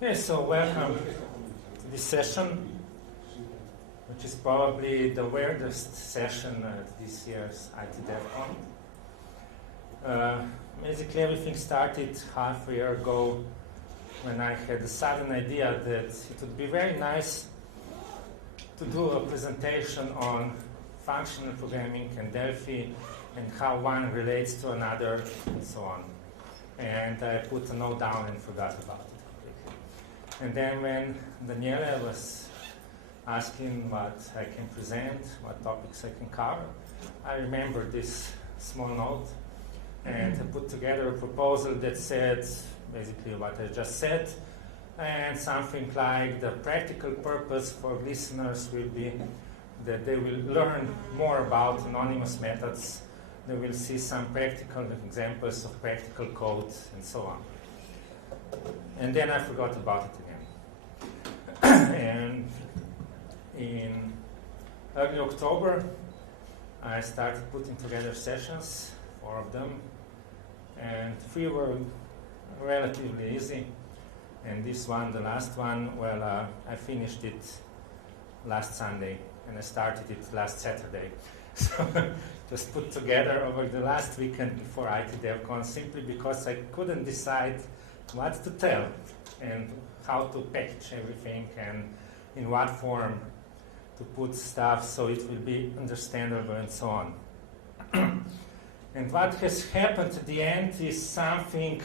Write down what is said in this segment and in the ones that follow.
Yes, so welcome to this session, which is probably the weirdest session at this year's ITDevcon. Basically, everything started half a year ago when I had a sudden idea that it would be very nice to do a presentation on functional programming and Delphi and how one relates to another and so on. And I put a note down and forgot about it. And then when Daniela was asking what I can present, what topics I can cover, I remembered this small note and I put together a proposal that said basically what I just said, and something like the practical purpose for listeners will be that they will learn more about anonymous methods. They will see some practical examples of practical code and so on. And then I forgot about it again. And in early October, I started putting together sessions, 4 of them, and 3 were relatively easy. And this one, the last one, well, I finished it last Sunday, and I started it last Saturday. So just put together over the last weekend before ITDevcon, simply because I couldn't decide what to tell and how to package everything and in what form to put stuff so it will be understandable and so on. And what has happened at the end is something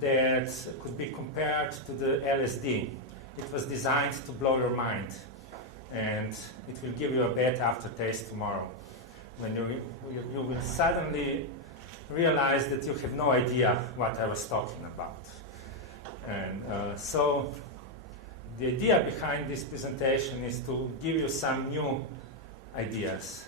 that could be compared to the LSD. It was designed to blow your mind, and it will give you a bad aftertaste tomorrow when you will suddenly realize that you have no idea what I was talking about. And so the idea behind this presentation is to give you some new ideas,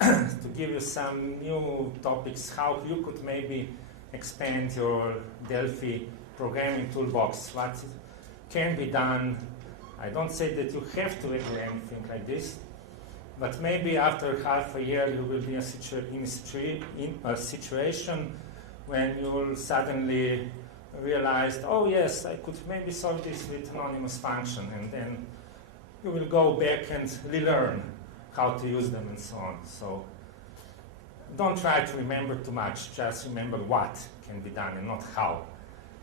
to give you some new topics, how you could maybe expand your Delphi programming toolbox, what can be done. I don't say that you have to do anything like this, but maybe after half a year you will be in a situation when you will suddenly realize, oh yes, I could maybe solve this with anonymous function, and then you will go back and relearn how to use them and so on. So don't try to remember too much, just remember what can be done and not how.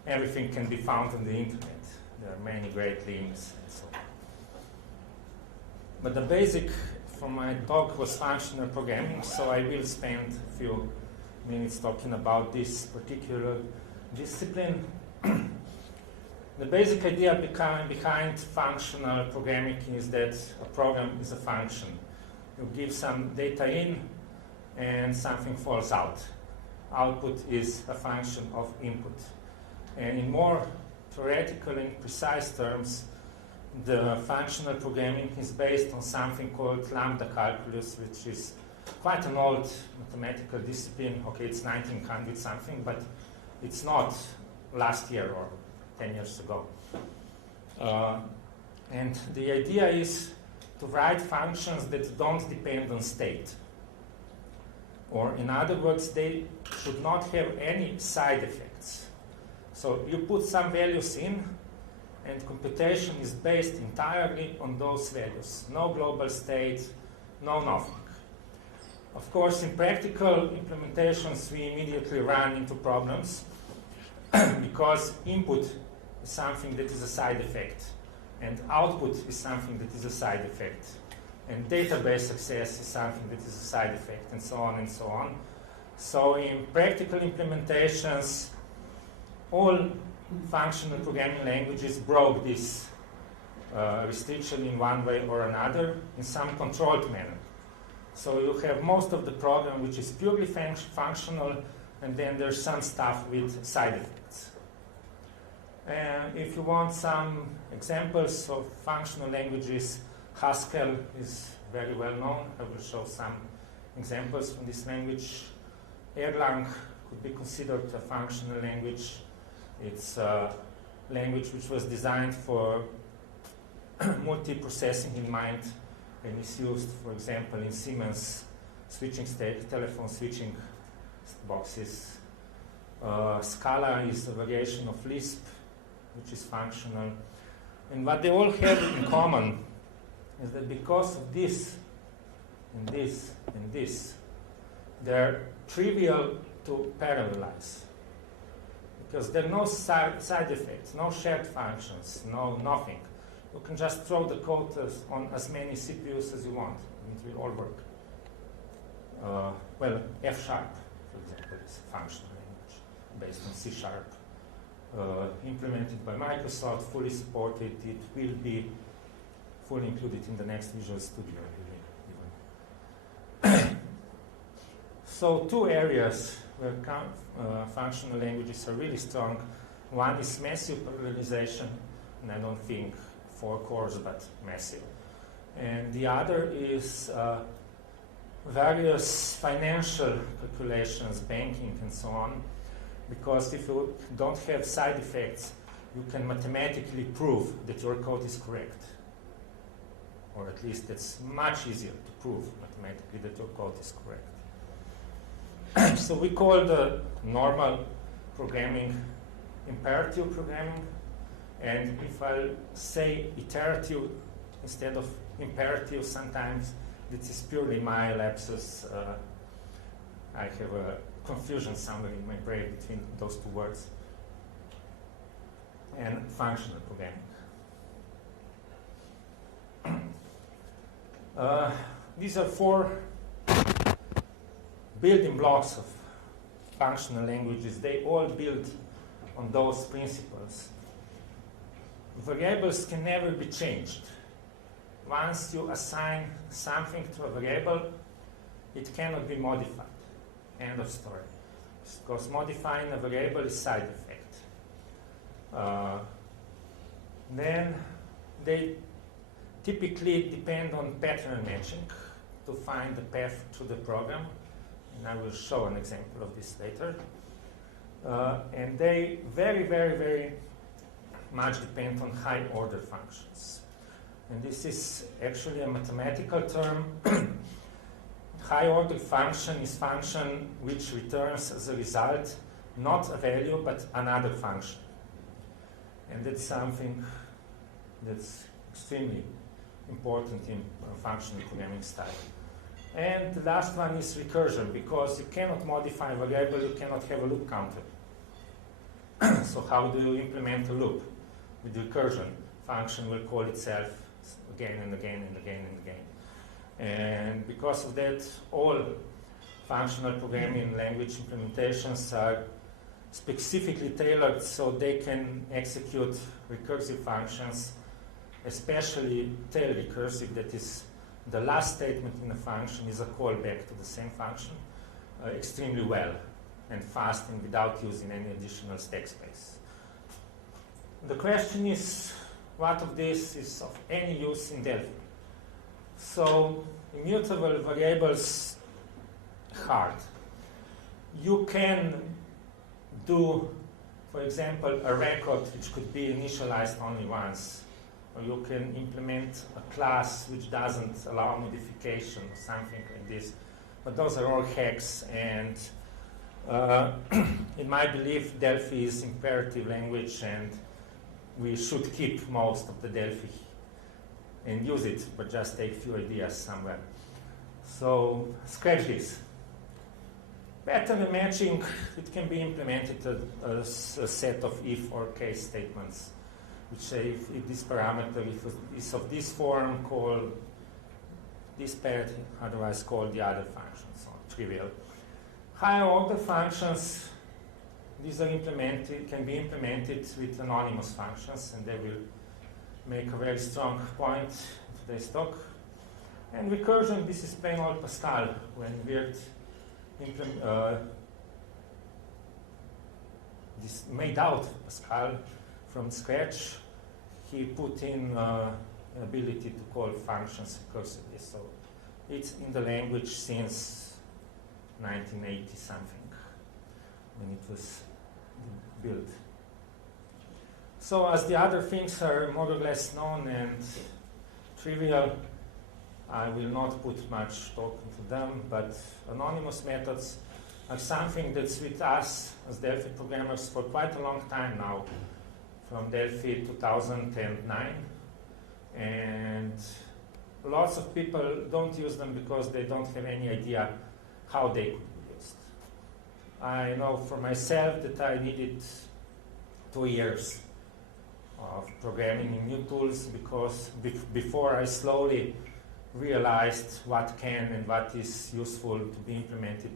Everything can be found on the internet. There are many great links and so on. But the basic for my talk was functional programming, so I will spend a few minutes talking about this particular discipline. The basic idea behind functional programming is that a program is a function. You give some data in and something falls out. Output is a function of input. And in more theoretical and precise terms, the functional programming is based on something called lambda calculus, which is quite an old mathematical discipline. Okay, it's 1900 something, but it's not last year or 10 years ago. And the idea is to write functions that don't depend on state. Or in other words, they should not have any side effects. So you put some values in, and computation is based entirely on those values. No global state, no nothing. Of course, in practical implementations, we immediately run into problems because input is something that is a side effect, and output is something that is a side effect, and database access is something that is a side effect, and so on and so on. So in practical implementations, all functional programming languages broke this restriction in one way or another in some controlled manner. So you have most of the program which is purely functional, and then there's some stuff with side effects. If you want some examples of functional languages, Haskell is very well known. I will show some examples from this language. Erlang could be considered a functional language. It's a language which was designed for multi-processing in mind, and is used, for example, in Siemens switching telephone switching boxes. Scala is a variation of Lisp, which is functional. And what they all have in common is that because of this, and this, and this, they're trivial to parallelize. Because there are no side effects, no shared functions, nothing. You can just throw the code on as many CPUs as you want, and it will all work. Well, F#, for example, is a functional language based on C#. Implemented by Microsoft, fully supported. It will be fully included in the next Visual Studio. Even. So 2 areas where functional languages are really strong. One is massive parallelization, and I don't think 4 cores, but massive. And the other is various financial calculations, banking, and so on. Because if you don't have side effects, you can mathematically prove that your code is correct. Or at least it's much easier to prove mathematically that your code is correct. So we call the normal programming imperative programming. And if I say iterative instead of imperative sometimes, this is purely my lapsus. I have a confusion somewhere in my brain between those 2 words. And functional programming. These are 4 building blocks of functional languages. They all build on those principles. Variables can never be changed. Once you assign something to a variable, it cannot be modified. End of story. Because modifying a variable is side effect. Then they typically depend on pattern matching to find the path to the program. And I will show an example of this later. And they very, very, very much depend on high-order functions. And this is actually a mathematical term. High-order function is function which returns as a result not a value but another function. And that's something that's extremely important in functional programming style. And the last one is recursion, because you cannot modify a variable, you cannot have a loop counter. So how do you implement a loop? With recursion, function will call itself again and again and again and again. And because of that, all functional programming language implementations are specifically tailored so they can execute recursive functions, especially tail recursive, that is the last statement in a function is a callback to the same function extremely well and fast and without using any additional stack space. The question is, what of this is of any use in Delphi? So, immutable variables, hard. You can do, for example, a record which could be initialized only once, or you can implement a class which doesn't allow modification or something like this. But those are all hacks, and in my belief, Delphi is imperative language, and we should keep most of the Delphi and use it, but just take a few ideas somewhere. So, scratch this. Pattern matching, it can be implemented as a set of if or case statements, which say if this parameter is of this form, call this pair, otherwise call the other function, so trivial. Higher order functions, these are can be implemented with anonymous functions, and they will make a very strong point in today's talk. And recursion, this is plain old Pascal. When Wirth this made out Pascal from scratch, he put in ability to call functions recursively. So it's in the language since 1980 something, when it was built. So as the other things are more or less known and trivial, I will not put much talk into them, but anonymous methods are something that's with us as Delphi programmers for quite a long time now. from Delphi 2009, and lots of people don't use them because they don't have any idea how they could be used. I know for myself that I needed 2 years of programming in new tools because before I slowly realized what can and what is useful to be implemented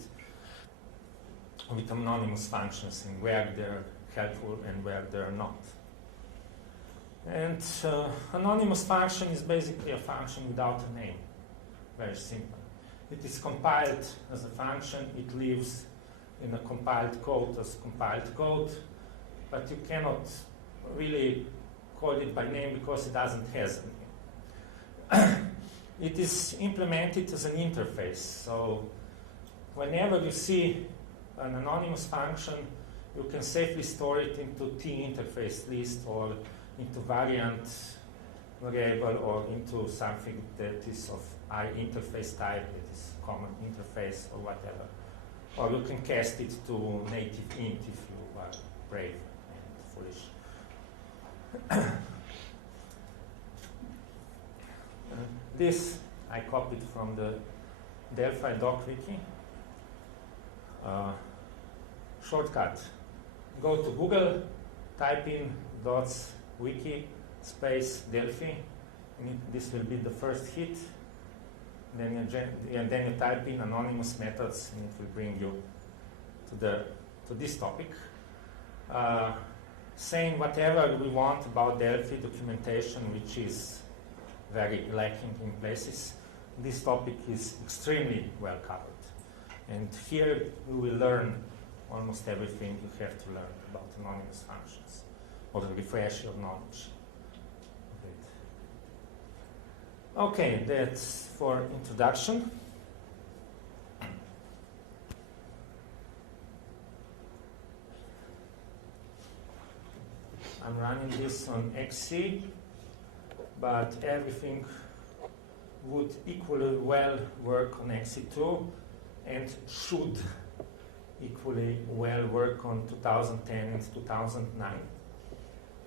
with anonymous functions and where they're helpful and where they're not. And anonymous function is basically a function without a name. Very simple. It is compiled as a function. It lives in a compiled code as compiled code, but you cannot really call it by name because it doesn't have a name. It is implemented as an interface. So whenever you see an anonymous function, you can safely store it into T interface list or into variant variable or into something that is of I interface type, that is common interface or whatever. Or you can cast it to native int if you are brave and foolish. This I copied from the Delphi doc wiki. Shortcut. Go to Google, type in .wiki space Delphi, and this will be the first hit. Then you type in anonymous methods, and it will bring you to this topic. Saying whatever we want about Delphi documentation, which is very lacking in places, this topic is extremely well covered. And here you will learn almost everything you have to learn about anonymous functions, or refresh your knowledge. Okay, that's for introduction. I'm running this on XC, but everything would equally well work on XC2 and should equally well work on 2010 and 2009.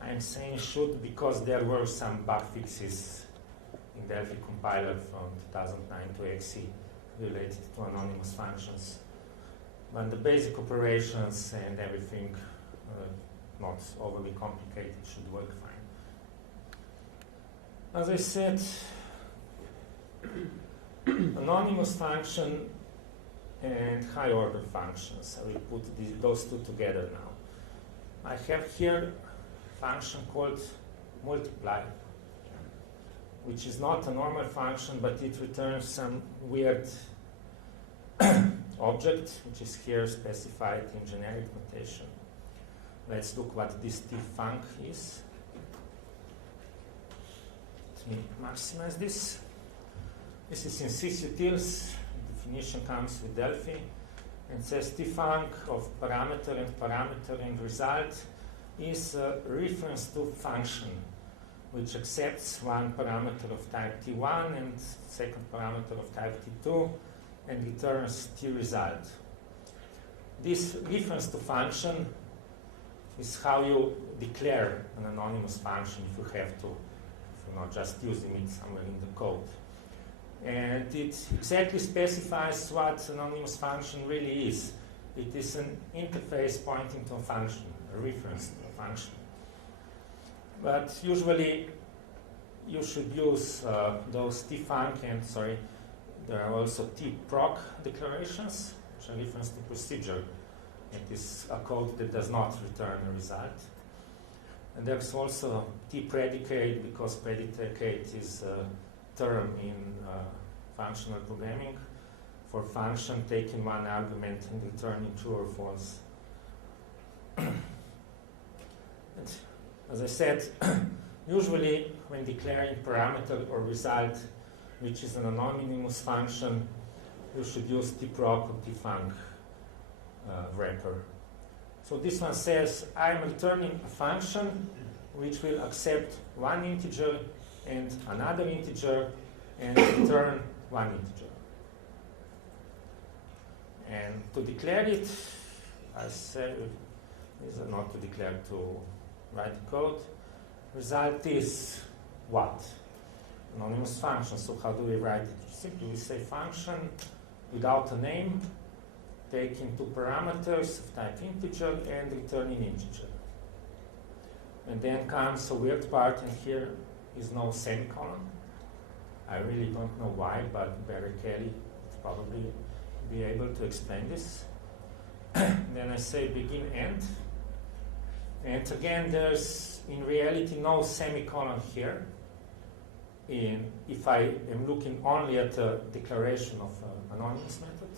I'm saying should because there were some bug fixes in Delphi compiler from 2009 to XC related to anonymous functions. But the basic operations and everything, not overly complicated, should work fine. As I said, anonymous function and high order functions. I will put those two together now. I have here a function called multiply, which is not a normal function, but it returns some weird object, which is here specified in generic notation. Let's look what this tfunc is. Let me maximize this. This is in sysutils. Definition comes with Delphi and says tfunc of parameter and result is a reference to function which accepts one parameter of type T1 and second parameter of type T2 and returns T result. This reference to function is how you declare an anonymous function if you have to, if you're not just using it somewhere in the code. And it exactly specifies what anonymous function really is. It is an interface pointing to a function, a reference to a function. But usually you should use those tfunc and, there are also tproc declarations, which are reference to procedure. It is a code that does not return a result. And there's also tpredicate, because predicate is a term in functional programming for function taking one argument and returning true or false. And as I said, usually when declaring parameter or result, which is an anonymous function, you should use tproc or tfunc wrapper. So this one says, I'm returning a function which will accept one integer and another integer and return one integer. And to declare it, I say, is not to declare, to write the code. Result is what? Anonymous function. So how do we write it? Simply we say function without a name, taking two parameters of type integer and returning integer. And then comes a weird part, and here is no semicolon. I really don't know why, but Barry Kelly would probably be able to explain this. Then I say begin end. And again, there's in reality no semicolon here. If I am looking only at the declaration of an anonymous method,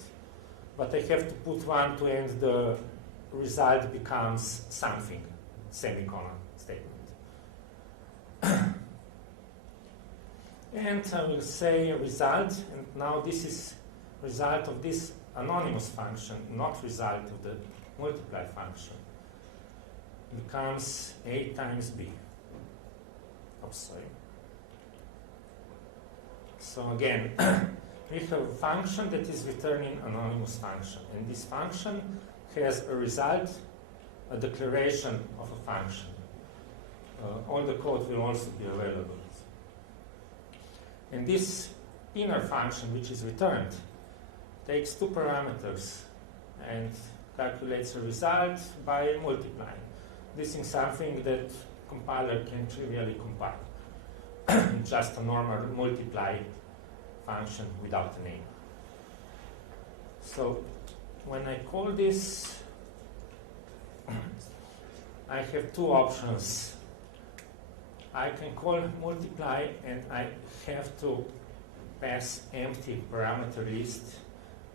but I have to put one to end the result becomes something, semicolon statement. And I will say result, and now this is result of this anonymous function, not result of the multiply function. Becomes A times B. Oops, sorry. So again, we have a function that is returning anonymous function, and this function has a result, a declaration of a function. All the code will also be available. And this inner function, which is returned, takes two parameters and calculates a result by multiplying. This is something that compiler can trivially compile. Just a normal multiply function without a name. So when I call this, I have two options. I can call multiply, and I have to pass empty parameter list,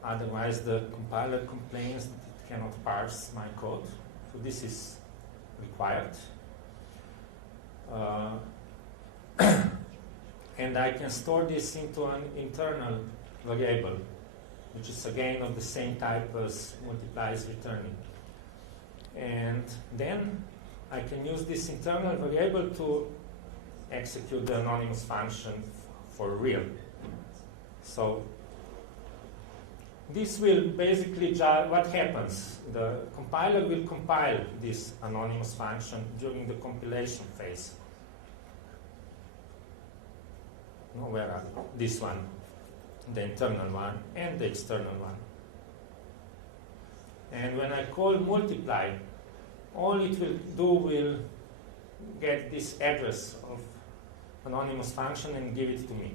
otherwise the compiler complains that it cannot parse my code. So this is required. And I can store this into an internal variable, which is again of the same type as multiply is returning. And then I can use this internal variable to execute the anonymous function for real. So this will basically, what happens? The compiler will compile this anonymous function during the compilation phase. No, where are they? This one, the internal one, and the external one. And when I call multiply, all it will do will get this address of anonymous function and give it to me.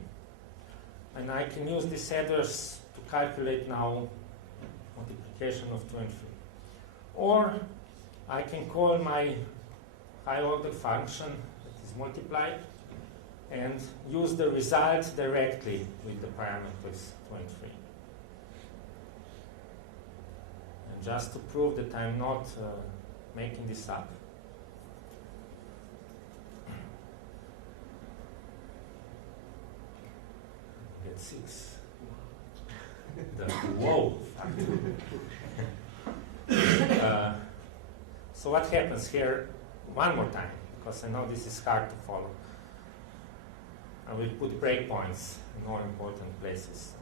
And I can use this address to calculate now multiplication of 2 and 3. Or I can call my high order function that is multiply and use the result directly with the parameters 2 and 3. And just to prove that I'm not making this up, get 6. The whoa factor. So what happens here? One more time, because I know this is hard to follow. I will put breakpoints in all important places.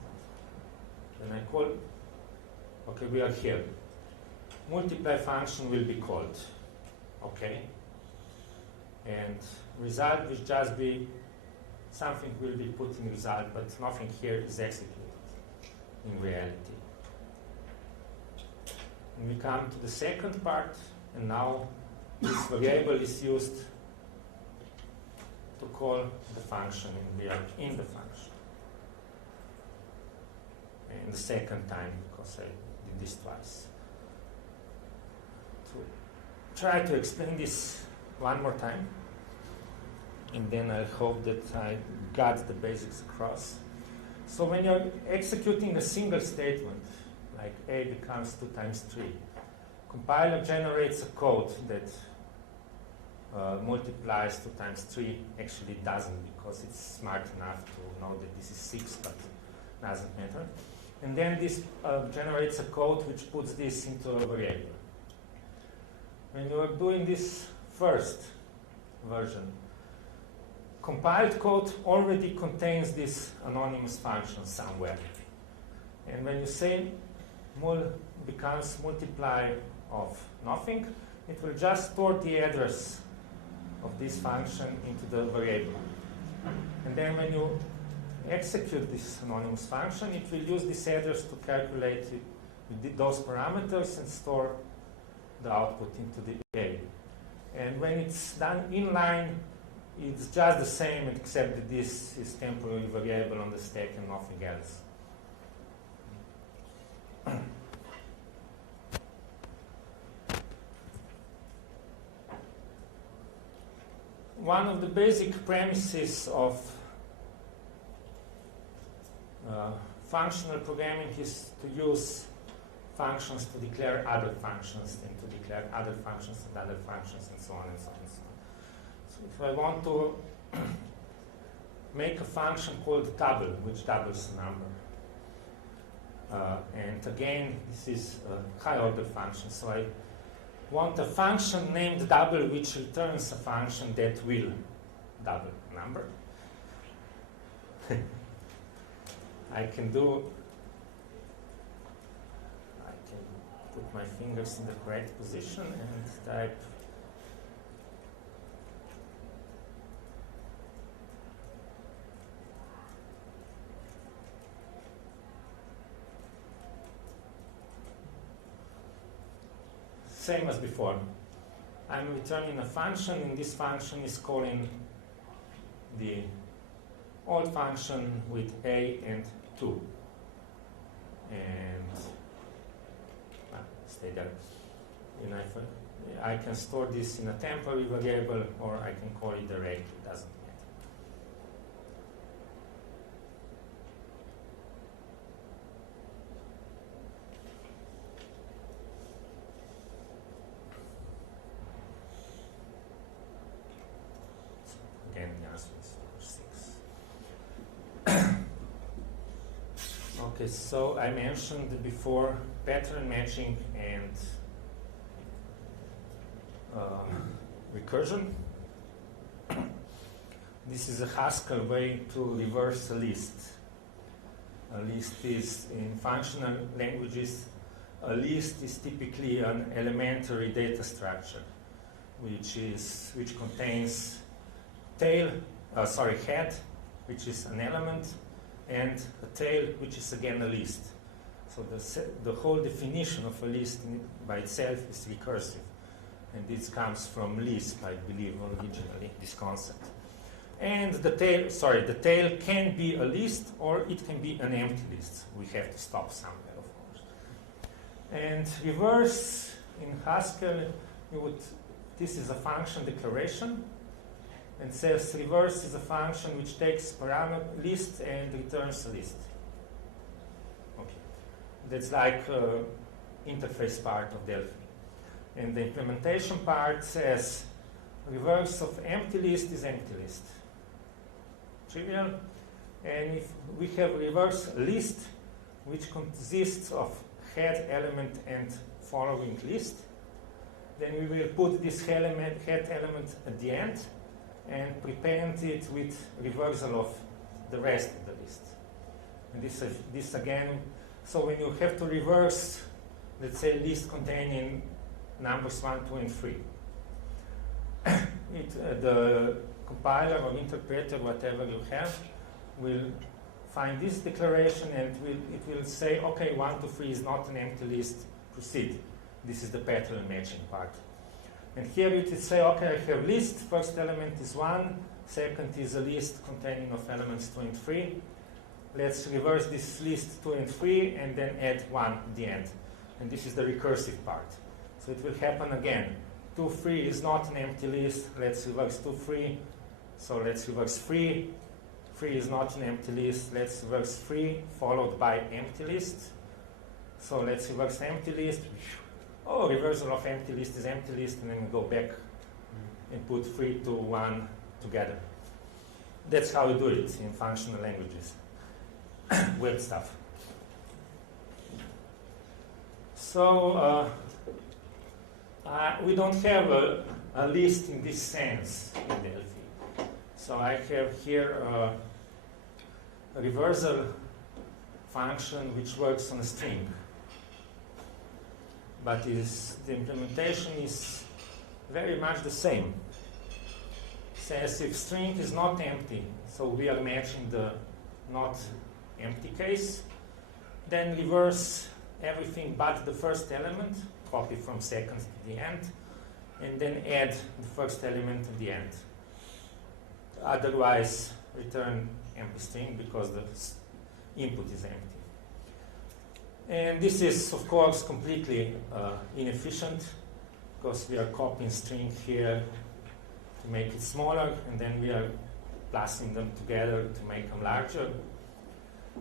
Then I call, okay, we are here. Multiply function will be called, okay? And result will just be, something will be put in result, but nothing here is executed in reality. And we come to the second part, and now this variable is used to call the function, and we are in the function. And the second time, because I did this twice. To try to explain this one more time, and then I hope that I got the basics across. So when you're executing a single statement, like A becomes 2 times 3, compiler generates a code that multiplies 2 times 3, actually doesn't, because it's smart enough to know that this is 6, but doesn't matter. And then this generates a code which puts this into a variable. When you are doing this first version, compiled code already contains this anonymous function somewhere. And when you say mul becomes multiply of nothing, it will just store the address of this function into the variable. And then when you execute this anonymous function, it will use this address to calculate those parameters and store the output into the A. And when it's done inline, it's just the same except that this is temporary variable on the stack and nothing else. One of the basic premises of functional programming is to use functions to declare other functions and to declare other functions and other functions and so on and so on and so on. So if I want to make a function called double, which doubles a number, and again, this is a high order function, so I want a function named double which returns a function that will double a number. I can put my fingers in the correct position and type same as before. I'm returning a function, and this function is calling the old function with A and 2. And stay there. And I can store this in a temporary variable, or I can call it directly, it doesn't matter. Again, the answer is 6. Okay, so I mentioned before pattern matching and recursion. This is a Haskell way to reverse a list. A list is, in functional languages, a list is typically an elementary data structure, which contains head, which is an element, and a tail, which is again a list. So the whole definition of a list by itself is recursive. And this comes from Lisp, I believe, originally, this concept. And the tail can be a list, or it can be an empty list. We have to stop somewhere, of course. And reverse in Haskell, this is a function declaration, and says reverse is a function which takes parameter list and returns a list. Okay, that's like interface part of Delphi. And the implementation part says reverse of empty list is empty list. Trivial. And if we have reverse list, which consists of head element and following list, then we will put this head element at the end and prepend it with reversal of the rest of the list. And this again, so when you have to reverse, let's say, list containing numbers 1, 2, and 3, the compiler or interpreter, whatever you have, will find this declaration and it will say, okay, 1, 2, 3 is not an empty list, proceed. This is the pattern matching part. And here it will say, okay, I have list, first element is 1, second is a list containing of elements 2 and 3. Let's reverse this list 2 and 3 and then add 1 at the end. And this is the recursive part. So it will happen again. 2, 3 is not an empty list, let's reverse 2, 3. So let's reverse 3. 3 is not an empty list, let's reverse 3, followed by empty list. So let's reverse empty list. Oh, reversal of empty list is empty list, and then we go back and put 3, 2, 1 together. That's how we do it in functional languages. Weird stuff. So we don't have a list in this sense in Delphi. So I have here a reversal function which works on a string. But the implementation is very much the same. says if string is not empty, so we are matching the not empty case, then reverse everything but the first element, copy from second to the end, and then add the first element to the end. Otherwise, return empty string because the input is empty. And this is, of course, completely inefficient because we are copying string here to make it smaller, and then we are plusing them together to make them larger.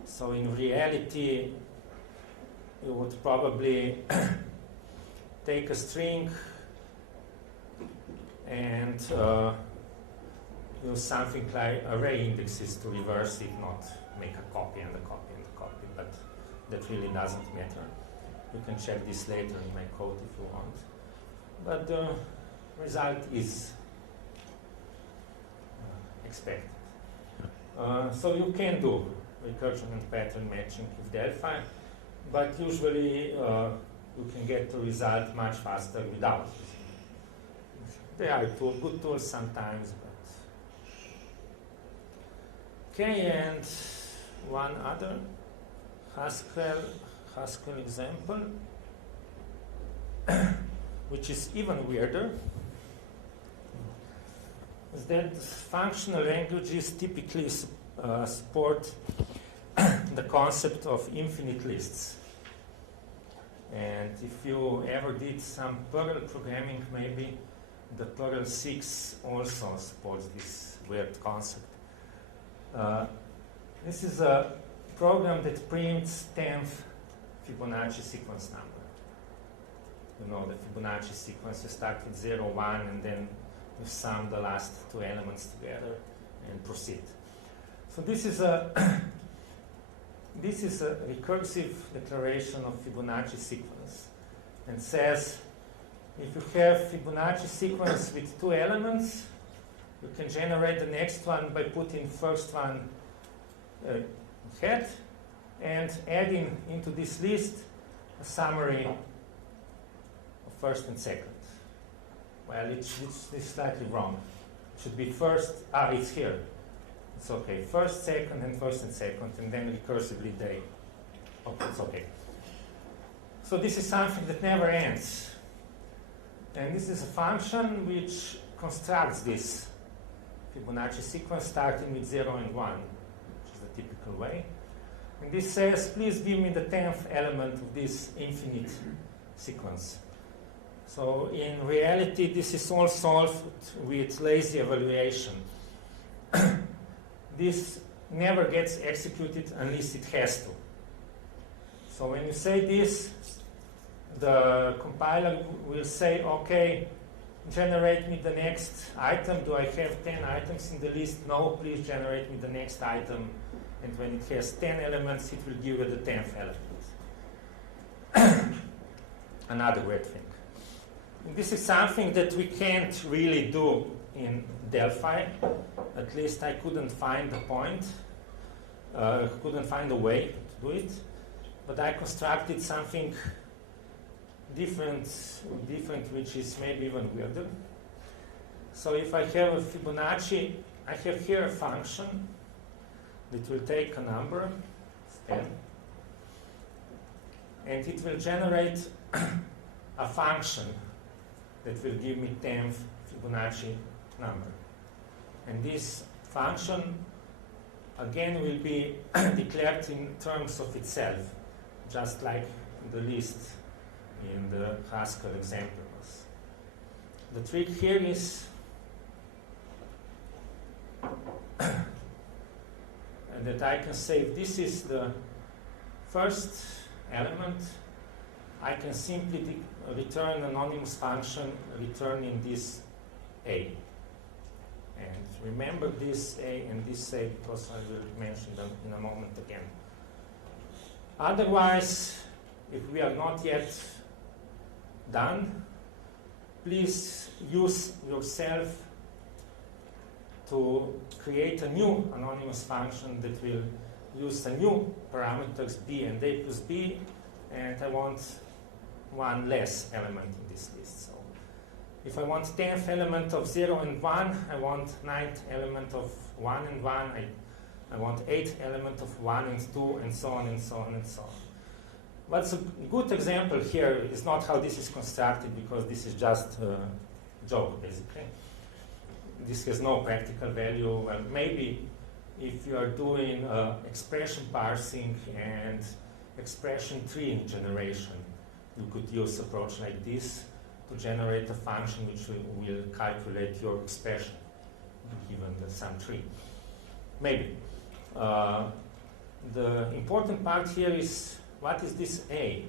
So in reality, you would probably take a string and use something like array indexes to reverse it, not make a copy and a copy and a copy, but that really doesn't matter. You can check this later in my code if you want. But the result is expected. So you can do recursion and pattern matching with Delphi, but usually you can get the result much faster without. They are good tools sometimes, but okay. And one other Haskell example, which is even weirder, is that functional languages typically support the concept of infinite lists. And if you ever did some Perl programming, maybe the Perl 6 also supports this weird concept. This is a program that prints 10th Fibonacci sequence number. You know the Fibonacci sequence, you start with 0, 1, and then you sum the last two elements together and proceed. So this is a recursive declaration of Fibonacci sequence, and says if you have Fibonacci sequence with two elements, you can generate the next one by putting first one head and adding into this list a summary of first and second. Well, it's slightly wrong. It should be first, it's here. It's okay. First, second, and first and second, and then recursively they. Okay, it's okay. So this is something that never ends. And this is a function which constructs this Fibonacci sequence starting with 0 and 1, which is the typical way. And this says, please give me the 10th element of this infinite sequence. So in reality, this is all solved with lazy evaluation. This never gets executed unless it has to. So when you say this, the compiler will say, okay, generate me the next item. Do I have 10 items in the list? No, please generate me the next item. And when it has 10 elements, it will give you the 10th element. Another weird thing. And this is something that we can't really do in Delphi. At least I couldn't find the point, couldn't find a way to do it. But I constructed something different, which is maybe even weirder. So if I have a Fibonacci, I have here a function that will take a number, 10, and it will generate a function that will give me 10th Fibonacci number. And this function, again, will be declared in terms of itself, just like the list in the Haskell examples. The trick here is that I can say if this is the first element, I can simply return an anonymous function returning this A. And remember this A and this A because I will mention them in a moment again. Otherwise, if we are not yet done, please use yourself to create a new anonymous function that will use the new parameters B and A plus B, and I want one less element in this list. So If I want 10th element of 0 and 1, I want 9th element of 1 and 1, I want 8th element of 1 and 2, and so on and so on and so on. What's a good example here is not how this is constructed, because this is just a joke, basically. This has no practical value. Well, maybe if you are doing expression parsing and expression tree generation, you could use an approach like this to generate a function which will calculate your expression given some tree. Maybe. The important part here is, what is this A?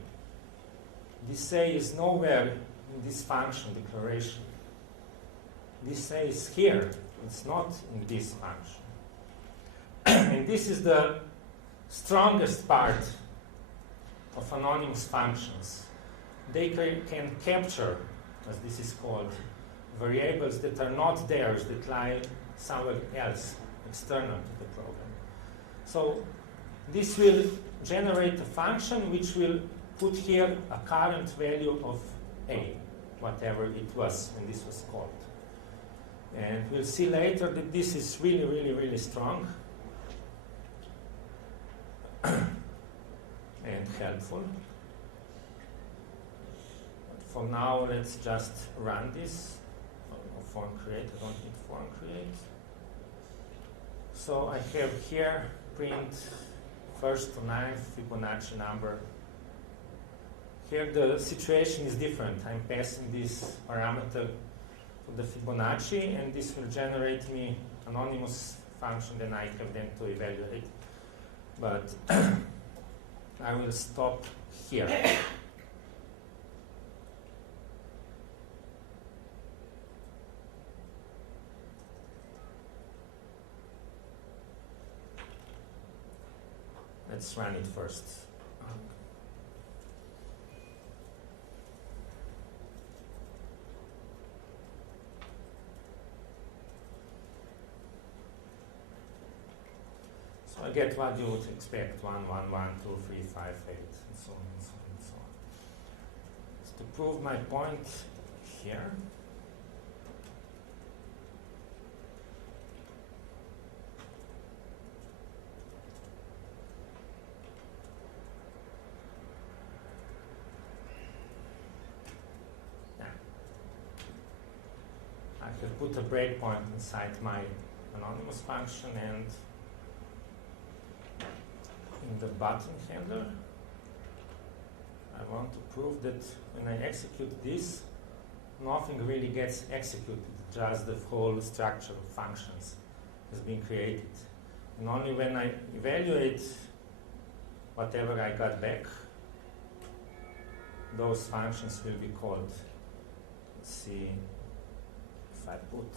This A is nowhere in this function declaration. This A is here. It's not in this function. And this is the strongest part of anonymous functions. They can capture, as this is called, variables that are not theirs, that lie somewhere else, external to the program. So this will generate a function which will put here a current value of A, whatever it was when this was called. And we'll see later that this is really, really, really strong and helpful. But for now, let's just run this. Form create, I don't need form create. So I have here print first to 9th Fibonacci number. Here the situation is different. I'm passing this parameter to the Fibonacci, and this will generate me anonymous function, then I have them to evaluate. But I will stop here. Let's run it first. So I get what you would expect, 1, 1, 1, 2, 3, 5, 8, and so on and so on and so on. So to prove my point here, I have put a breakpoint inside my anonymous function, and in the button handler, I want to prove that when I execute this, nothing really gets executed, just the whole structure of functions has been created. And only when I evaluate whatever I got back, those functions will be called. Let's see if I put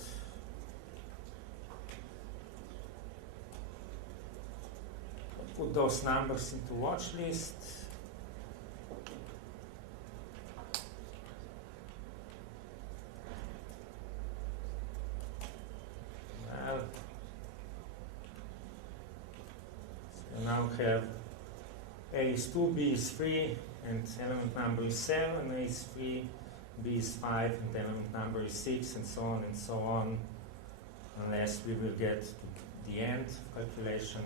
those numbers into watch list. Well, so now have A is 2, B is 3, and element number is 7, A is 3, B is 5, and element number is 6, and so on, unless we will get to the end of calculation,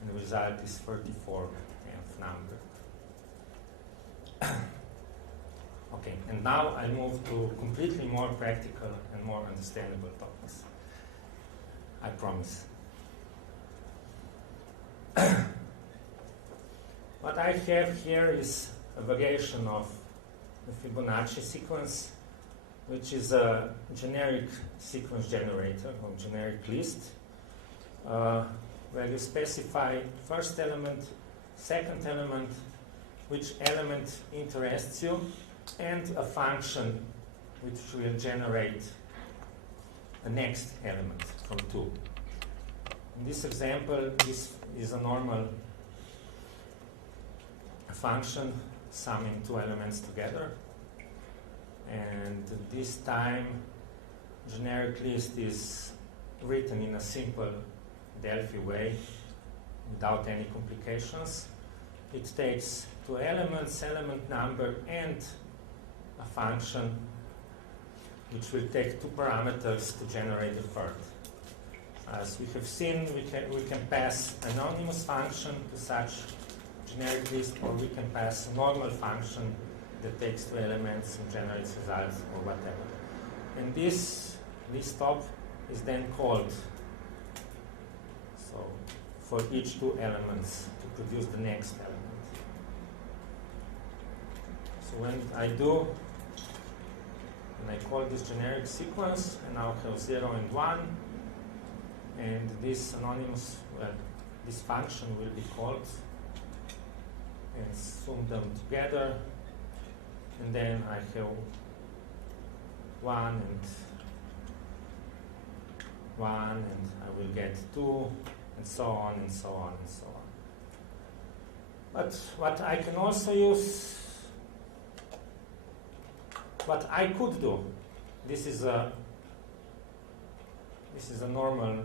and the result is 34th number. Okay, and now I move to completely more practical and more understandable topics. I promise. What I have here is a variation of the Fibonacci sequence, which is a generic sequence generator or generic list, where you specify first element, second element, which element interests you, and a function which will generate the next element from 2. In this example, this is a normal function summing 2 elements together, and this time generic list is written in a simple Delphi way without any complications. It takes 2 elements, element number, and a function which will take two parameters to generate the third. As we have seen, we can pass an anonymous function to such generic list, or we can pass a normal function that takes two elements and generates results or whatever. And this top is then called, so for each two elements to produce the next element. So when I call this generic sequence, and now have 0 and 1, and this anonymous, this function will be called, and sum them together, and then I have 1 and 1, and I will get 2, and so on and so on and so on. But what I can also use, what I could do, this is a normal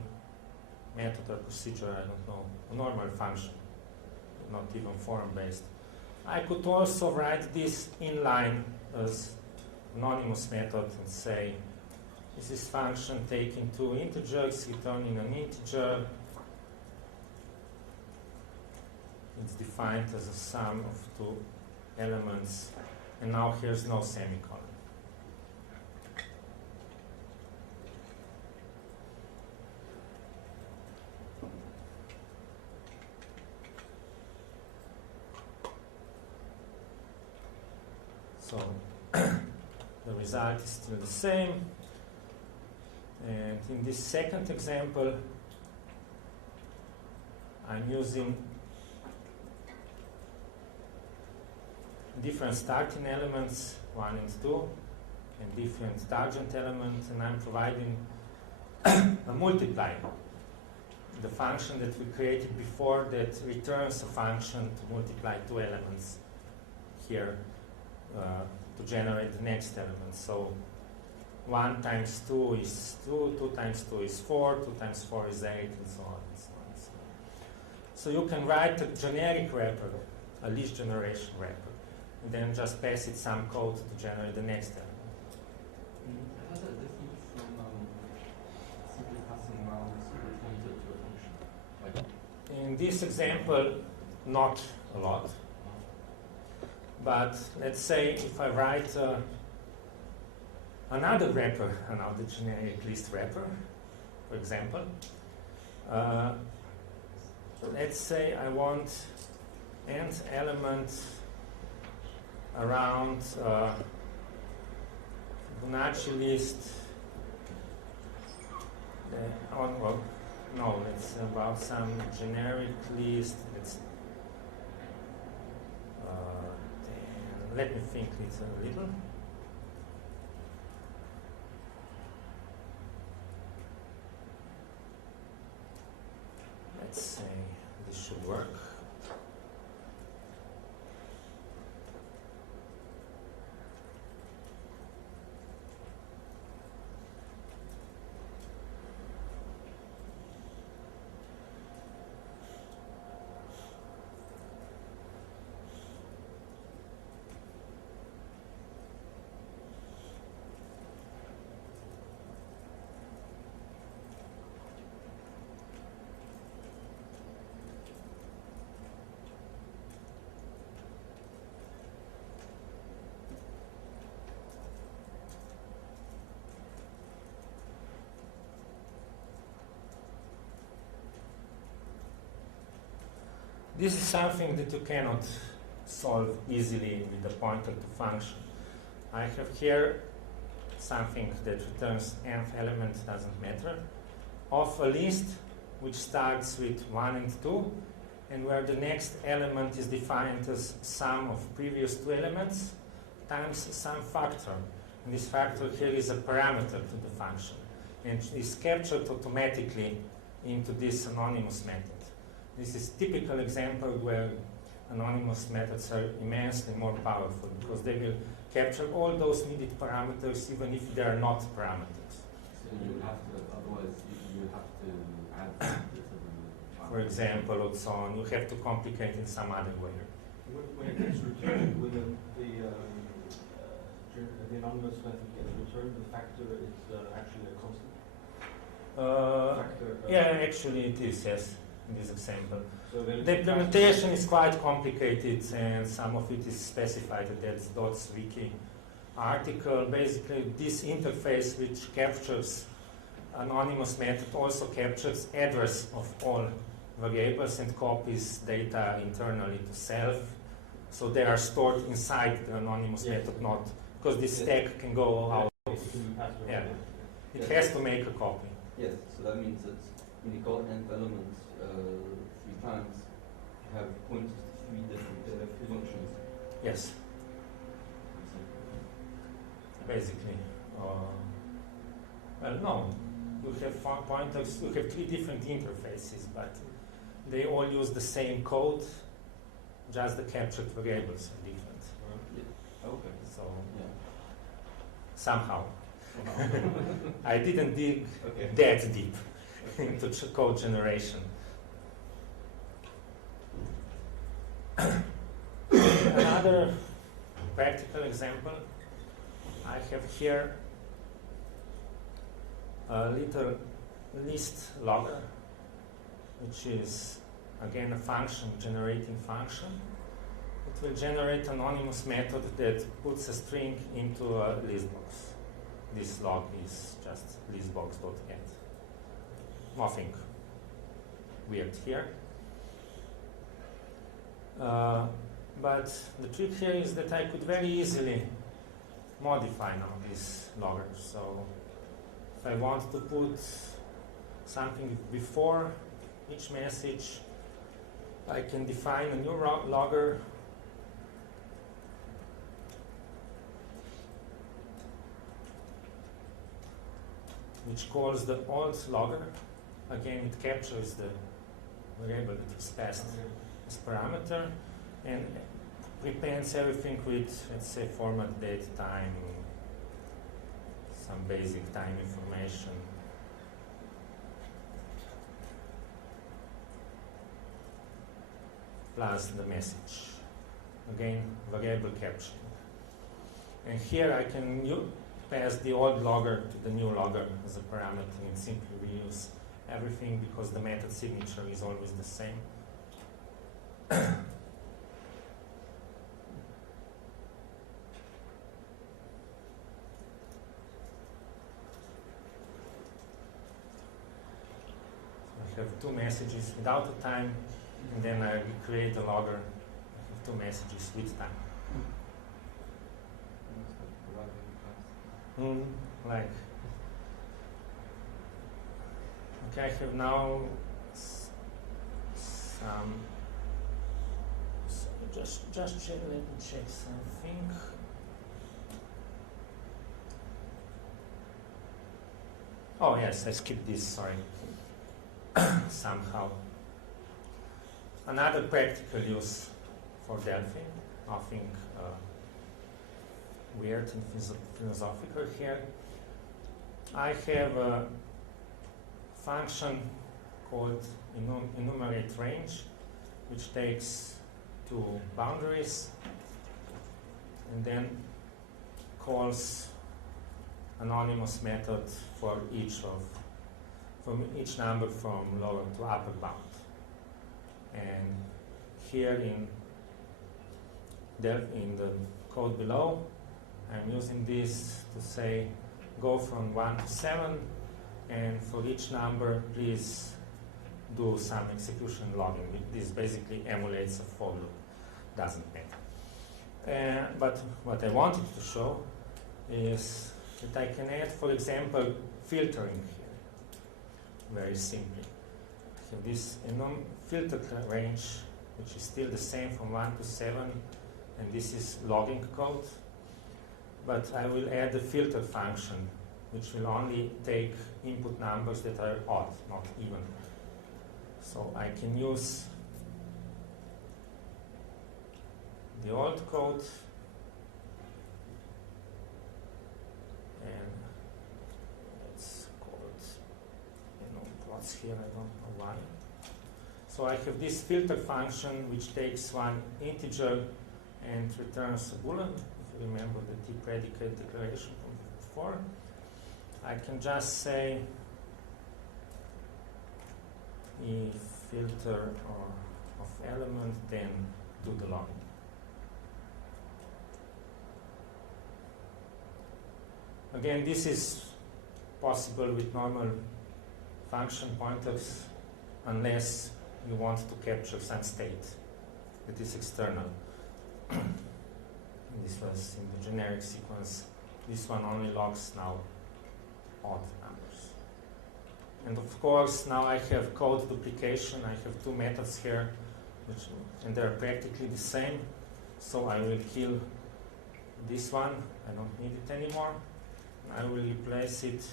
method or procedure, I don't know, a normal function, not even form-based. I could also write this inline as anonymous method and say, this is function taking two integers, returning an integer. It's defined as a sum of two elements, and now here's no semicolon. So the result is still the same. And in this second example, I'm using different starting elements, 1 and 2, and different target elements, and I'm providing a multiply, the function that we created before that returns a function to multiply two elements here to generate the next element. So 1 times 2 is 2, 2 times 2 is 4, 2 times 4 is 8, and so on and so on and so on. So you can write a generic wrapper, a list generation wrapper, and then just pass it some code to generate the next element. How does that differ from simply passing around a secret pointer to a function? In this example, not a lot. But let's say if I write another wrapper, another generic list wrapper, for example, let's say I want nth element around Fibonacci list. It's about some generic list. Let me think it a little. Let's say this should work. This is something that you cannot solve easily with the pointer to function. I have here something that returns nth element, doesn't matter, of a list which starts with 1 and 2, and where the next element is defined as sum of previous two elements times some factor. And this factor here is a parameter to the function, and is captured automatically into this anonymous method. This is a typical example where anonymous methods are immensely more powerful because they will capture all those needed parameters even if they are not parameters. So you have to, otherwise you have to add to the For example, or so on, you have to complicate in some other way. When it gets returned, when the the anonymous method gets returned, the factor is actually a constant? Factor, yeah, actually it is, yes, in this example. So The implementation is quite complicated, and some of it is specified in that .wiki article. Basically, this interface, which captures anonymous method, also captures address of all variables and copies data internally to self. So they are stored inside the anonymous method, not because this stack can go out. Yeah, it has to make a copy. Yes, so that means that when you call nth element 3 times, you have pointers to 3 different functions. Yes, basically. Well, no, you have pointers. You have 3 different interfaces, but they all use the same code. Just the captured variables are different. Yeah. Okay. So yeah. Somehow. I didn't dig Okay. that deep into code generation. Another practical example, I have here a little list logger, which is again a function, generating function. It will generate an anonymous method that puts a string into a list box. This log is just listbox.get. Nothing weird here. But the trick here is that I could very easily modify now this logger. So if I want to put something before each message, I can define a new logger which calls the old logger. Again, it captures the variable that is passed as parameter and prepends everything with, let's say, format, date, time, some basic time information. Plus the message. Again, variable capturing. And here I can pass the old logger to the new logger as a parameter and simply reuse everything because the method signature is always the same. I have 2 messages without a time, and then I create a logger. I have 2 messages with time. Like, okay, I have now some. So just check. Let me check something. Oh yes, I skipped this. Sorry. Somehow. Another practical use for Delphi. Nothing weird and philosophical here. I have a function called enumerate range, which takes 2 boundaries and then calls anonymous method for each number from lower to upper bound. And here in the code below, I'm using this to say go from 1 to 7, and for each number please do some execution logging. This basically emulates a for loop. Doesn't matter. But what I wanted to show is that I can add, for example, filtering here, very simply. I have this filter range, which is still the same from 1 to 7, and this is logging code. But I will add a filter function, which will only take input numbers that are odd, not even. So I can use the old code and let's call it, plots here, I don't know why. So I have this filter function which takes one integer and returns a boolean. you remember the t-predicate declaration from before, I can just say if filter or of element, then do the logging. Again, this is possible with normal function pointers unless you want to capture some state that is external. This was in the generic sequence. This one only logs now odd numbers. And of course, now I have code duplication. I have two methods here, and they're practically the same. So I will kill this one. I don't need it anymore. I will replace it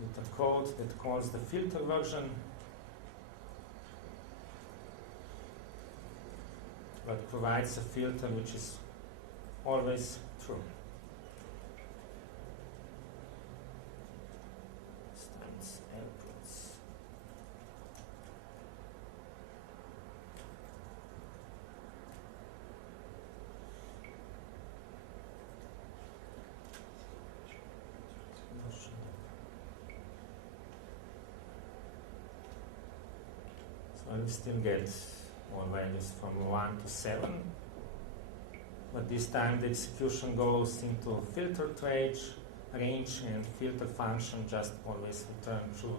with a code that calls the filter version, but provides a filter which is always true. Stands airports. So I will still get all values from 1 to 7. But this time the execution goes into filter range, and filter function just always return true.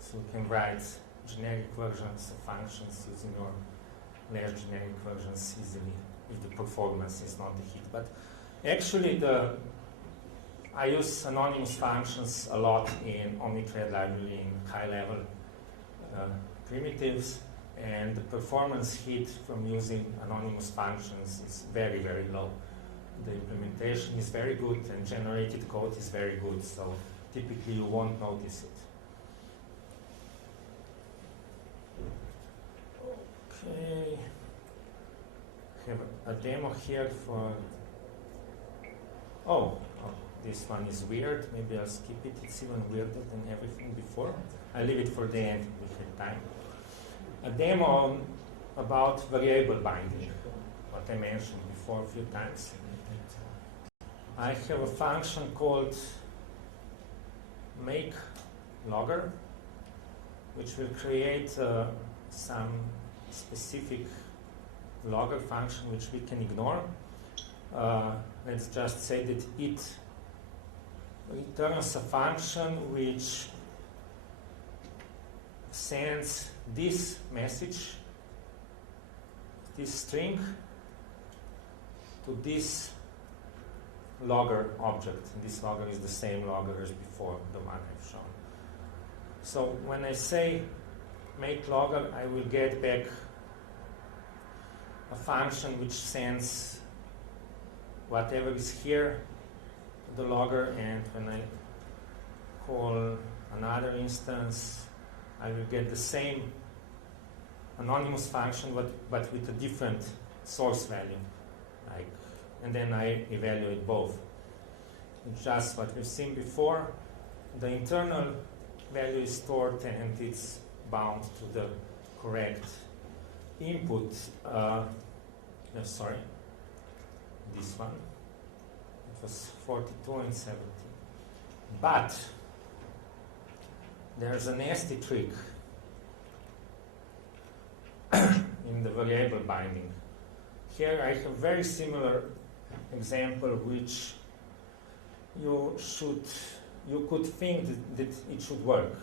So you can write generic versions of functions using your less generic versions easily if the performance is not the hit. But actually I use anonymous functions a lot in OmniThread library in high-level primitives. And the performance hit from using anonymous functions is very, very low. The implementation is very good and generated code is very good, so typically you won't notice it. Okay. Have a demo here for... Oh, this one is weird. Maybe I'll skip it. It's even weirder than everything before. I'll leave it for the end if we have time. A demo about variable binding, what I mentioned before a few times. I have a function called makeLogger, which will create some specific logger function which we can ignore. Let's just say that it returns a function which sends this message, this string, to this logger object. And this logger is the same logger as before, the one I've shown. So when I say make logger, I will get back a function which sends whatever is here to the logger, and when I call another instance, I will get the same anonymous function, but with a different source value. And then I evaluate both. It's just what we've seen before. The internal value is stored and it's bound to the correct input. Sorry, this one. It was 42 and 17. But there's a nasty trick in the variable binding. Here I have a very similar example which you could think that it should work.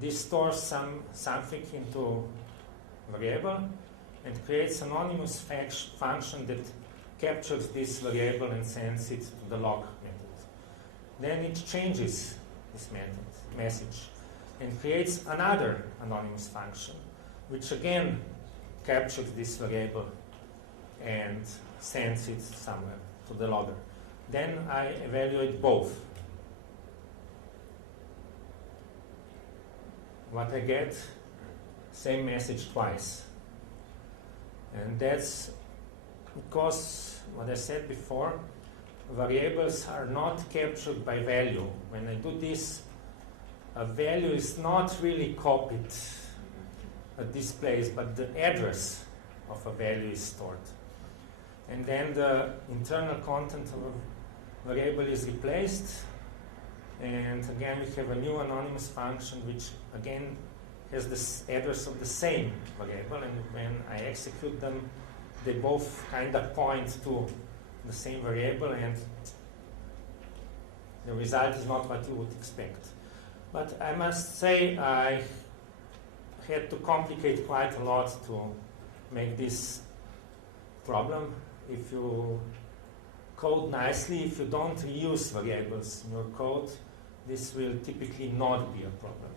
This stores something into variable and creates an anonymous function that captures this variable and sends it to the log method. Then it changes this message and creates another anonymous function which again captures this variable and sends it somewhere to the logger. Then I evaluate both. What I get, same message twice. And that's because, what I said before, variables are not captured by value. When I do this, a value is not really copied a displays, but the address of a value is stored. And then the internal content of a variable is replaced. And again, we have a new anonymous function which again has the address of the same variable. And when I execute them, they both kind of point to the same variable, and the result is not what you would expect. But I must say I had to complicate quite a lot to make this problem. If you code nicely, if you don't reuse variables in your code, this will typically not be a problem.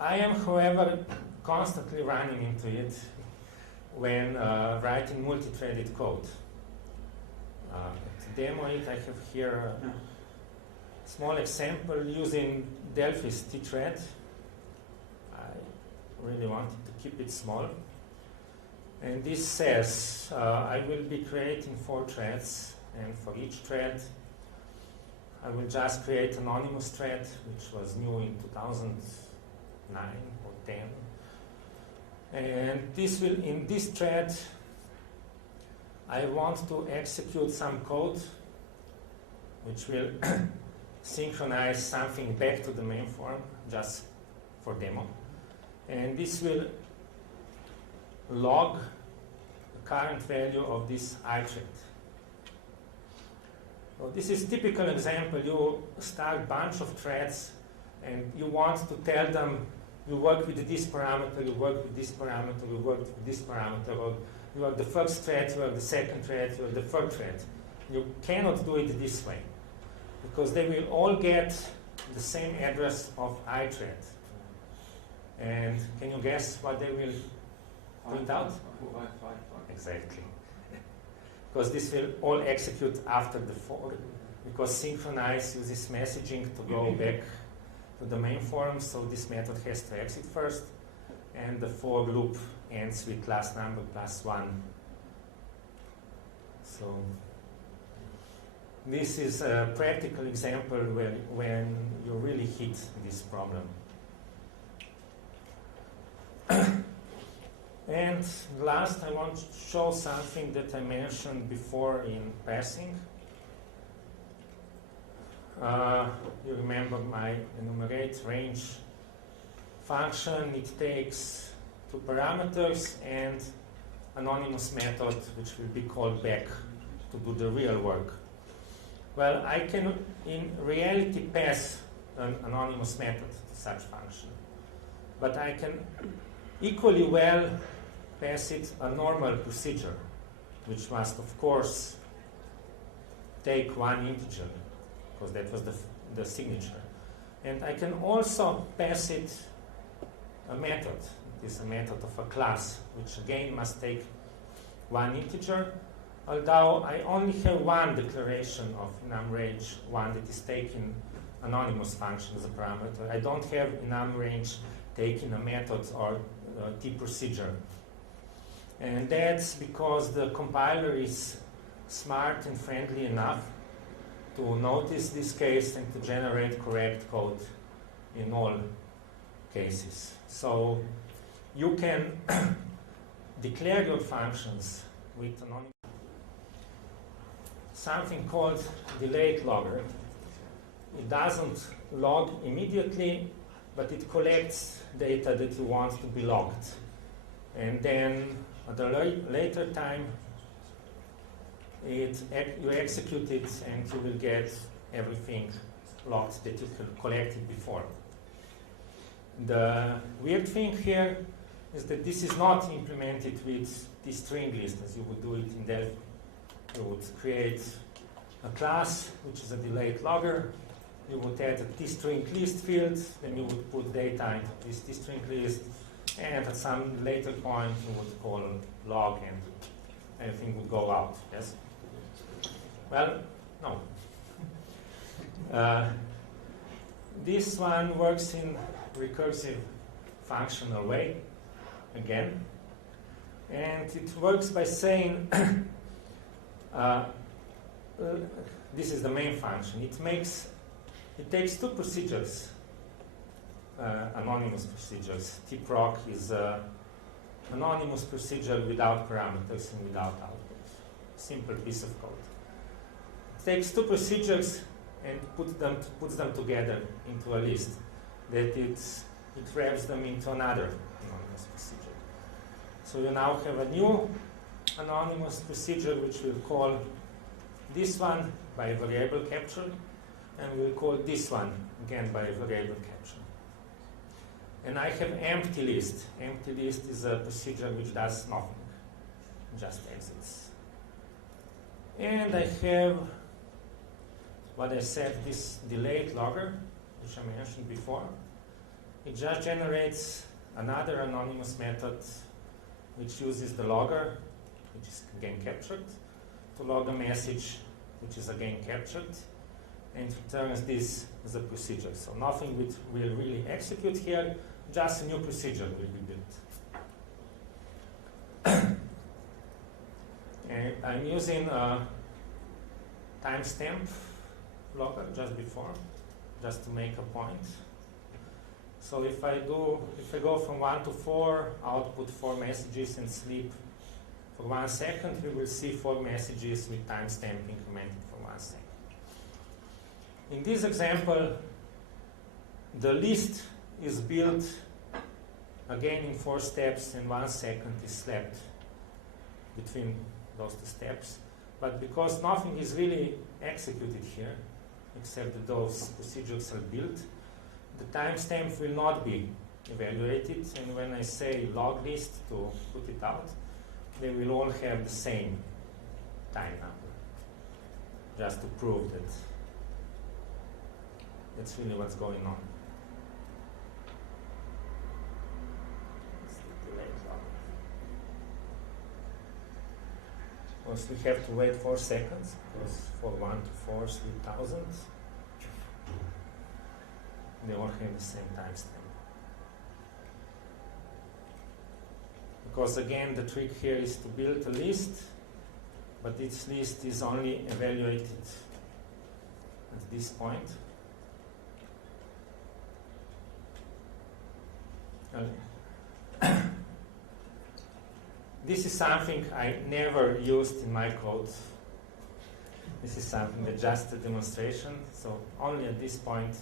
I am, however, constantly running into it when writing multi-threaded code. To demo it, I have here a small example using Delphi's T-thread. I really wanted to keep it small. And this says I will be creating 4 threads, and for each thread I will just create an anonymous thread, which was new in 2009 or 10. And this will, in this thread, I want to execute some code which will synchronize something back to the main form, just for demo. And this will log the current value of this ithread. So this is typical example. You start a bunch of threads and you want to tell them you work with this parameter, you work with this parameter, you work with this parameter, or you are the first thread, you are the second thread, you are the third thread. You cannot do it this way because they will all get the same address of ithread. And can you guess what they will print out? Exactly. Because this will all execute after the for, because synchronize uses messaging to go back to the main form, so this method has to exit first, and the for loop ends with last number plus 1. So this is a practical example when you really hit this problem. And last, I want to show something that I mentioned before in passing. You remember my enumerate range function. It takes 2 parameters and anonymous method, which will be called back to do the real work. Well, I can in reality pass an anonymous method to such function, but I can equally well pass it a normal procedure, which must of course take 1 integer, because that was the signature. And I can also pass it a method. It is a method of a class, which again must take 1 integer, although I only have 1 declaration of enumRange1 that is taking anonymous function as a parameter. I don't have enumRange taking a method or T procedure. And that's because the compiler is smart and friendly enough to notice this case and to generate correct code in all cases. So you can declare your functions with anonymous. Something called delayed logger. It doesn't log immediately, but it collects data that you want to be logged. And then at a later time, you execute it and you will get everything logged that you collected before. The weird thing here is that this is not implemented with the string list as you would do it in Delphi. You would create a class, which is a delayed logger. You would add a t-string list field, then you would put data into this t-string list, and at some later point you would call log and everything would go out, yes? Well, no. This one works in recursive functional way, again, and it works by saying this is the main function. It takes 2 procedures, anonymous procedures. tproc is anonymous procedure without parameters and without outputs. Simple piece of code. It takes two procedures and puts them together into a list. That it wraps them into another anonymous procedure. So you now have a new anonymous procedure which we'll call this one by variable capture, and we'll call this one again by variable capture. And I have empty list. Empty list is a procedure which does nothing, just exits. And I have what I said, this delayed logger, which I mentioned before. It just generates another anonymous method which uses the logger, which is again captured, to log a message which is again captured, and returns this as a procedure. So nothing will really execute here, just a new procedure will be built. And I'm using a timestamp logger just before, just to make a point. So if I go from 1 to 4, output 4 messages and sleep for 1 second, we will see 4 messages with timestamp incremented for 1 second. In this example, the list is built again in 4 steps, and 1 second is slept between those 2 steps. But because nothing is really executed here, except that those procedures are built, the timestamp will not be evaluated, and when I say log list to put it out, they will all have the same time number, just to prove that that's really what's going on. It's the delayed logger. Of course, we have to wait 4 seconds, because for 1 to 4, 3,000, they all have the same timestamp. Because again, the trick here is to build a list, but this list is only evaluated at this point. This is something I never used in my code. This is something that just a demonstration, so only at this point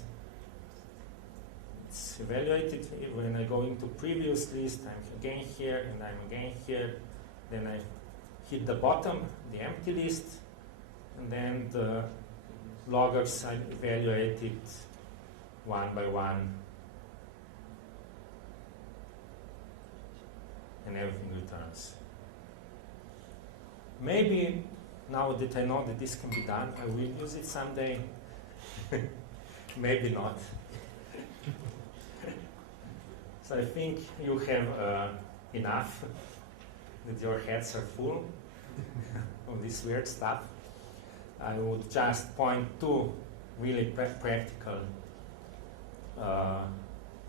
it's evaluated. When I go into previous list, I'm again here and I'm again here. Then I hit the bottom, the empty list, and then the loggers are evaluated one by one, and everything returns. Maybe now that I know that this can be done, I will use it someday. Maybe not. So I think you have enough, that your heads are full of this weird stuff. I would just point to really practical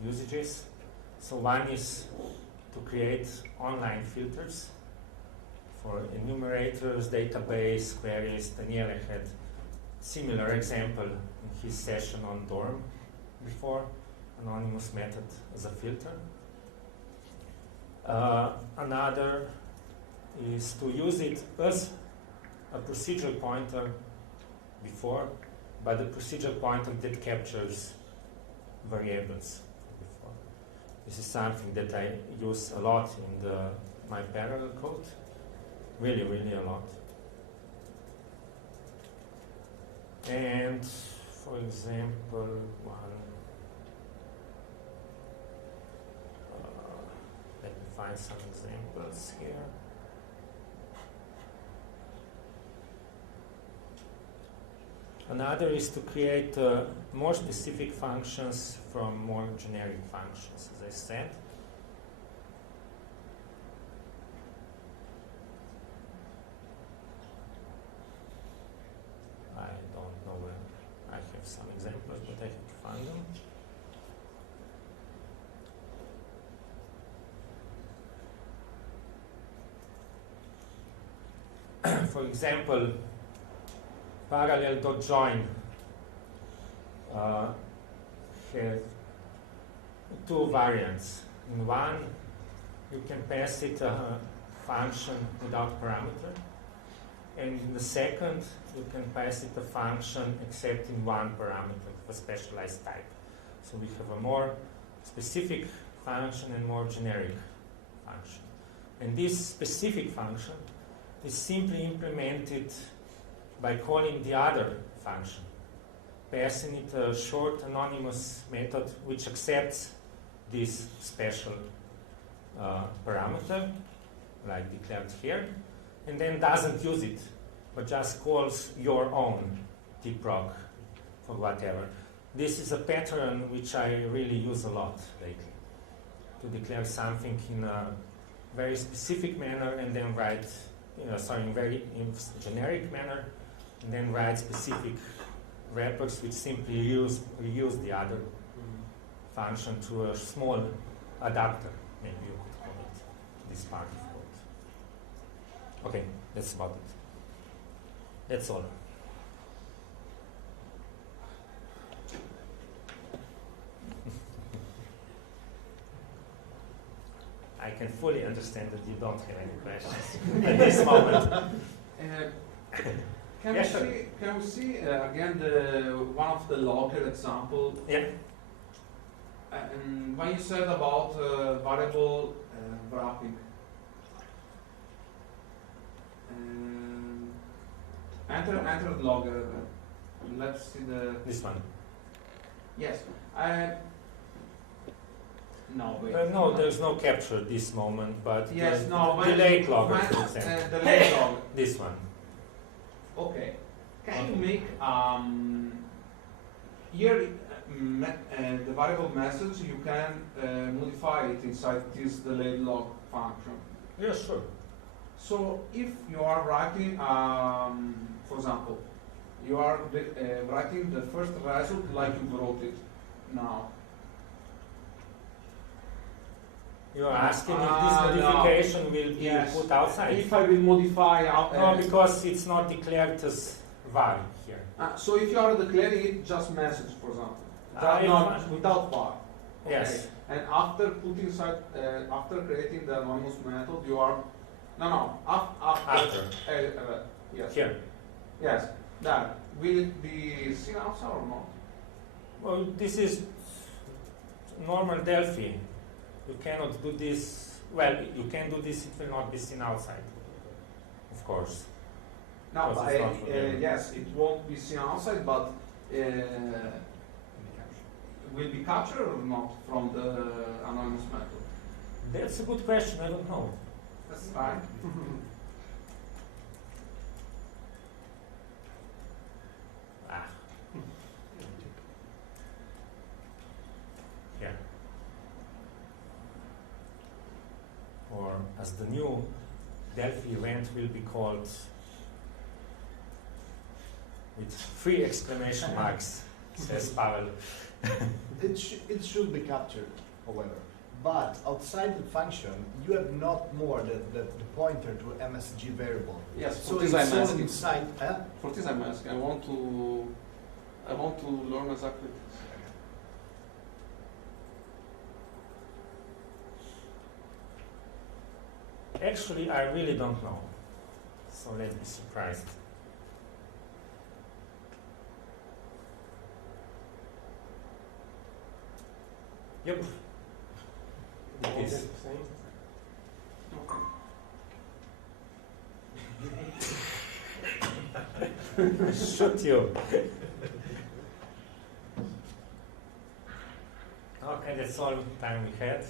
usages. So one is to create online filters for enumerators, database, queries. Daniele had similar example in his session on dorm before. Anonymous method as a filter. Another is to use it as a procedure pointer before, but a procedure pointer that captures variables before. This is something that I use a lot in my parallel code. Really, really a lot. And for example, let me find some examples here. Another is to create more specific functions from more generic functions, as I said. I don't know where I have some examples, but I have to find them. For example, parallel.join has two variants. In one, you can pass it a function without parameter, and in the second, you can pass it a function except in one parameter of a specialized type. So we have a more specific function and more generic function. And this specific function is simply implemented by calling the other function, passing it a short anonymous method which accepts this special parameter, like declared here, and then doesn't use it, but just calls your own tproc for whatever. This is a pattern which I really use a lot lately, to declare something in a very specific manner and then write, in generic manner, and then write specific wrappers which simply reuse the other function to a small adapter, maybe you could call it, this part of code. Okay, that's about it. That's all. I can fully understand that you don't have any questions at this moment. Can we see again one of the logger example? Yeah. And when you said about variable wrapping, enter the logger. Let's see This one. Yes. No, wait. No, there's no capture at this moment, but yes, delayed logger, for example. Delayed logger. This one. Okay. Can you make here the variable message? You can modify it inside this delayed log function. Yeah, sure. So if you are writing, for example, you are writing the first result like you wrote it now. You are asking if this modification will be put outside? If I will modify out. No, because it's not declared as var here. So if you are declaring it, just message, for example, without var. Okay. Yes. And after putting inside, after creating the anonymous method, you are after. Yes. Here. Yes. That will it be seen outside or not? Well, this is normal Delphi. You cannot do this. Well, you can do this. It will not be seen outside, of course. No, yes, it won't be seen outside, but will be captured or not from the anonymous method? That's a good question. I don't know. That's fine. Yeah. Or as the new Delphi event will be called with 3 exclamation marks, says Pavel. It should be captured, however. But outside the function, you have not more the pointer to MSG variable. Yes, so for this I'm asking. Inside, for this I'm asking. I want to learn exactly this. Actually, I really don't know. So let's be surprised. Yep. It is. Shoot you. Okay, that's all the time we had.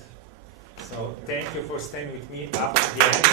So thank you for staying with me up to the end.